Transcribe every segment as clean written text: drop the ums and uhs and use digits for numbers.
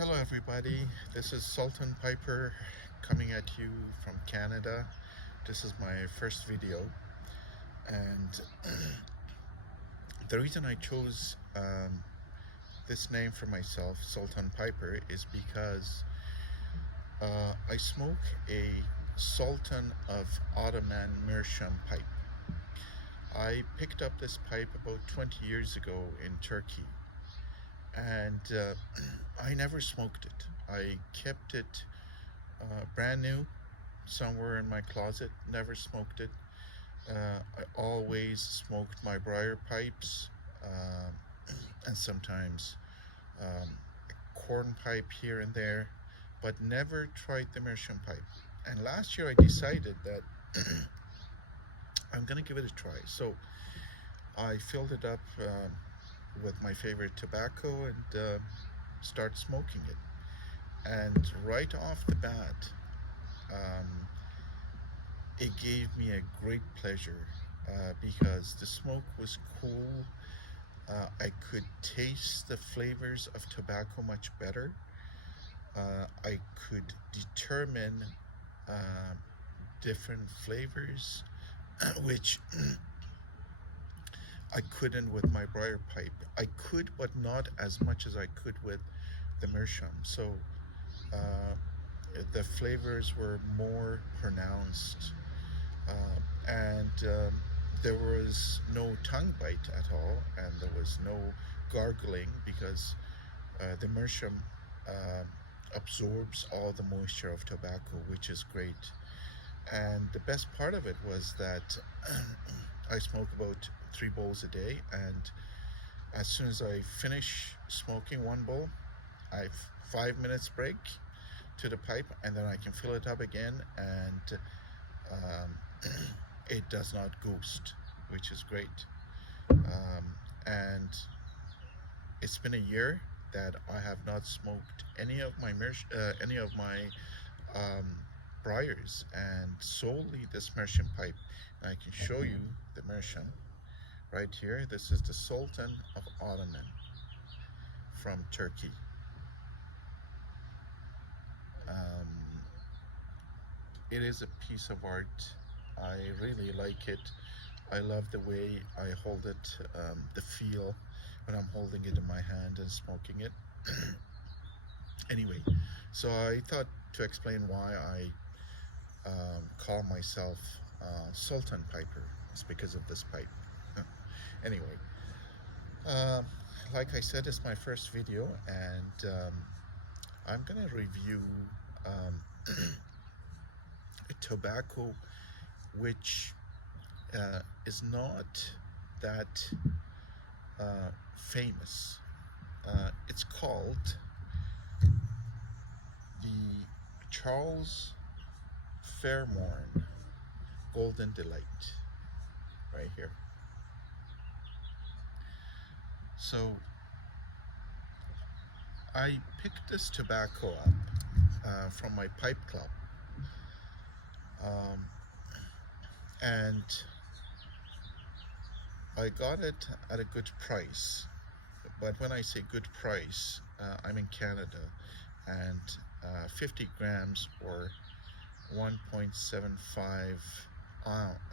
Hello everybody, this is Sultan Piper coming at you from Canada. This is my first video, and the reason I chose this name for myself, Sultan Piper, is because I smoke a Sultan of Ottoman Meerschaum pipe. I picked up this pipe about 20 years ago in Turkey, and I never smoked it. I kept it brand new somewhere in my closet, never smoked it. I always smoked my briar pipes, and sometimes a corn pipe here and there, but never tried the Meerschaum pipe. And last year I decided that I'm gonna give it a try. So I filled it up with my favorite tobacco and start smoking it. And right off the bat, it gave me a great pleasure because the smoke was cool. I could taste the flavors of tobacco much better. I could determine different flavors, which I couldn't with my briar pipe. I could, but not as much as I could with the Meerschaum. So the flavors were more pronounced, and there was no tongue bite at all, and there was no gargling because the Meerschaum absorbs all the moisture of tobacco, which is great. And the best part of it was that I smoke about 3 bowls a day, and as soon as I finish smoking one bowl, I have 5 minutes break to the pipe, and then I can fill it up again, and it does not ghost, which is great. And it's been a year that I have not smoked any of my briars, and solely this Meerschaum pipe. And I can show you the Meerschaum right here. This is the Sultan of Ottoman from Turkey. It is a piece of art. I really like it. I love the way I hold it, the feel when I'm holding it in my hand and smoking it. Anyway, so I thought to explain why I call myself Sultan Piper. It's because of this pipe. Anyway, like I said, it's my first video, and I'm gonna review a tobacco which is not that famous. It's called the Charles Fairmorn Golden Delight, right here. So I picked this tobacco up from my pipe club, and I got it at a good price. But when I say good price, I'm in Canada, and 50 grams or 1.75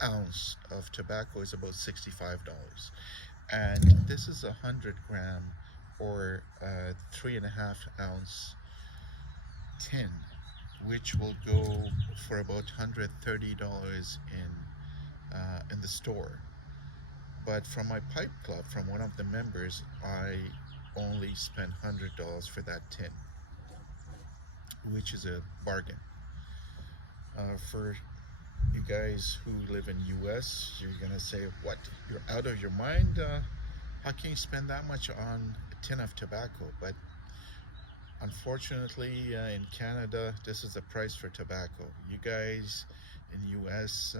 ounce of tobacco is about $65. And this is 100 gram or 3.5 ounce tin, which will go for about $130 in the store. But from my pipe club, from one of the members, I only spent $100 for that tin, which is a bargain. For you guys who live in US, you're gonna say, what, you're out of your mind? How can you spend that much on a tin of tobacco? But unfortunately, in Canada, this is the price for tobacco. You guys in US,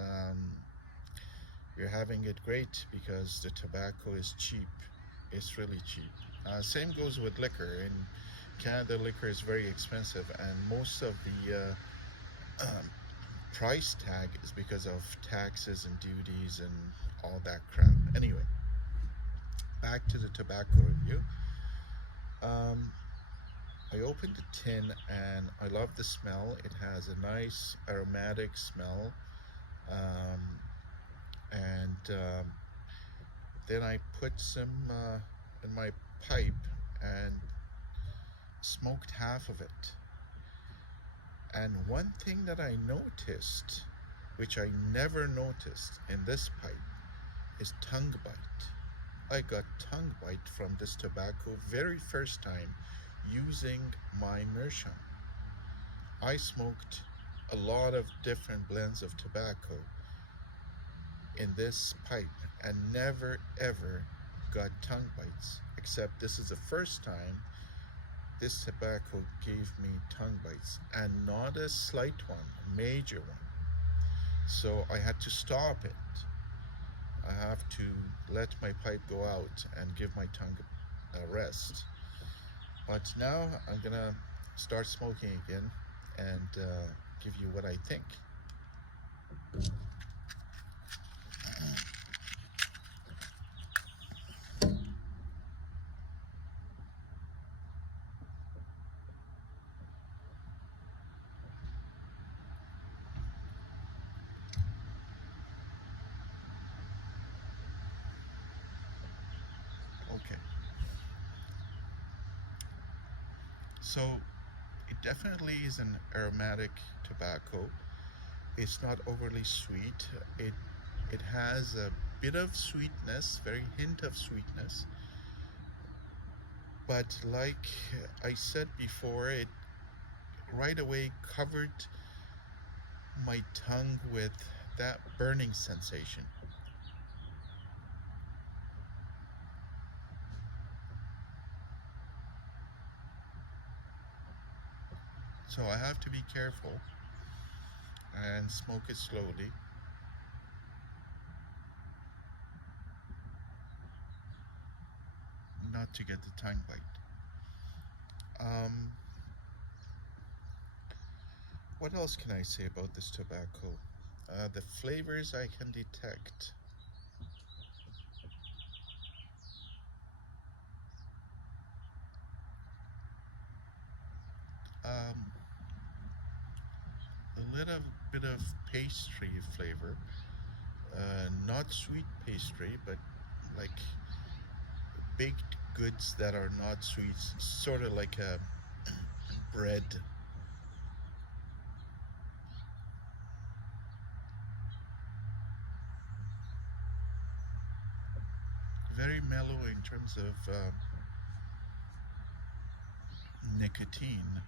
you're having it great because the tobacco is cheap. It's really cheap. Same goes with liquor. In Canada, liquor is very expensive, and most of the price tag is because of taxes and duties and all that crap. Anyway, back to the tobacco review. I opened opened the tin and I love the smell. It has a nice aromatic smell. Um, and then I put some in my pipe and smoked half of it. And one thing that I noticed, which I never noticed in this pipe, is tongue bite. I got tongue bite from this tobacco very first time using my meerschaum. I smoked a lot of different blends of tobacco in this pipe and never ever got tongue bites, except this is the first time this tobacco gave me tongue bites, and not a slight one, a major one. So I had to stop it. I have to let my pipe go out and give my tongue a rest. But now I'm gonna start smoking again and give you what I think. Okay. So it definitely is an aromatic tobacco. It's not overly sweet. It has a bit of sweetness, very hint of sweetness. But like I said before, it right away covered my tongue with that burning sensation. So I have to be careful and smoke it slowly. Not to get the tongue bite. What else can I say about this tobacco? The flavors I can detect. A little bit of pastry flavor. Not sweet pastry, but like baked goods that are not sweet, sort of like a bread. Very mellow in terms of nicotine.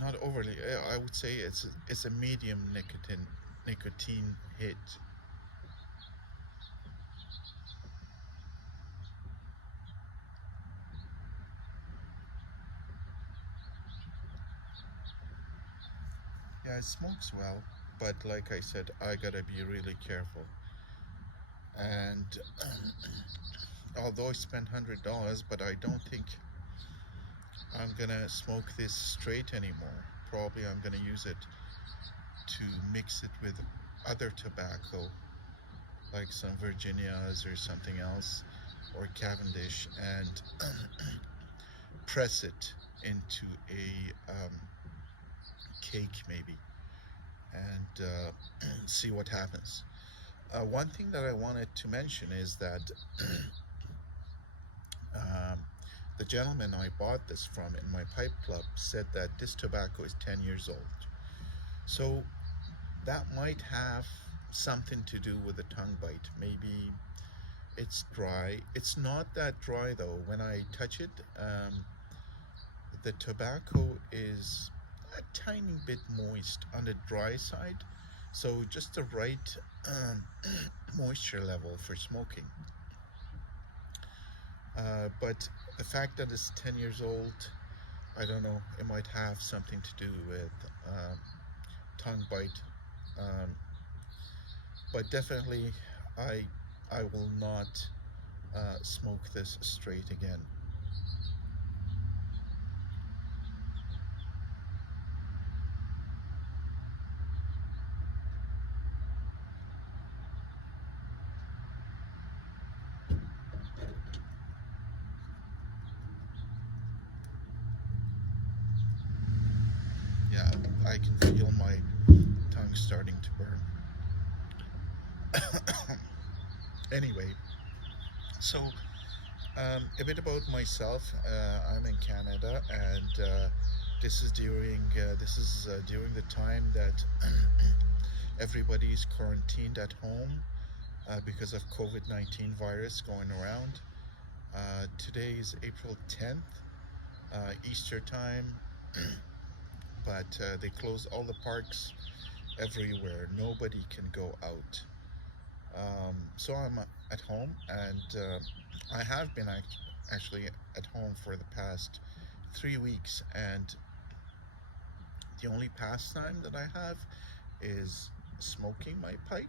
Not overly. I would say it's a medium nicotine hit. Yeah, it smokes well, but like I said, I gotta be really careful. And although I spent $100, but I don't think I'm gonna smoke this straight anymore. Probably I'm gonna use it to mix it with other tobacco, like some Virginias or something else, or Cavendish, and press it into a cake maybe, and see what happens. One thing that I wanted to mention is that um, the gentleman I bought this from in my pipe club said that this tobacco is 10 years old. So that might have something to do with the tongue bite. Maybe it's dry. It's not that dry though. When I touch it, the tobacco is a tiny bit moist on the dry side. So just the right moisture level for smoking. But the fact that it's 10 years old, I don't know, it might have something to do with tongue bite. Um, but definitely, I will not smoke this straight again. I can feel my tongue starting to burn. Anyway, so a bit about myself. I'm in Canada, and this is during the time that everybody is quarantined at home because of COVID-19 virus going around. Today is April 10th, Easter time, but they closed all the parks everywhere. Nobody can go out. So I'm at home, and I have been actually at home for the past 3 weeks, and the only pastime that I have is smoking my pipe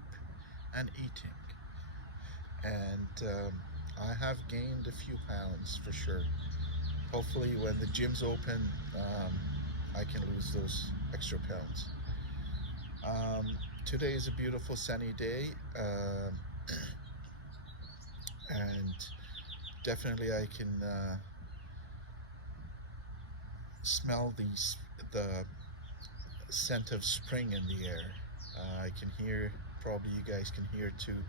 and eating. And I have gained a few pounds for sure. Hopefully, when the gym's open, I can lose those extra pounds. Today is a beautiful sunny day, and definitely I can smell the scent of spring in the air. I can hear, probably you guys can hear too,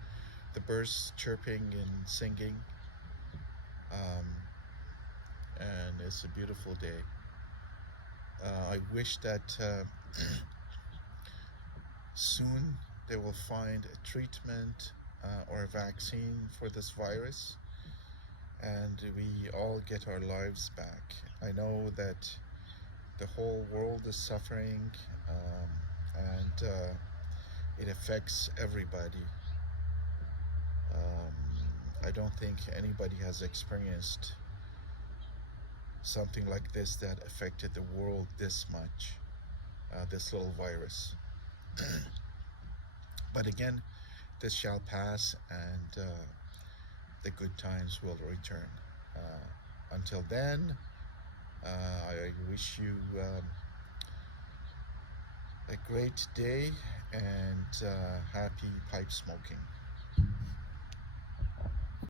the birds chirping and singing, and it's a beautiful day. I wish that soon they will find a treatment or a vaccine for this virus, and we all get our lives back. I know that the whole world is suffering, and it affects everybody. I don't think anybody has experienced something like this that affected the world this much, this little virus. But again, this shall pass, and the good times will return. Until then, I wish you a great day, and happy pipe smoking.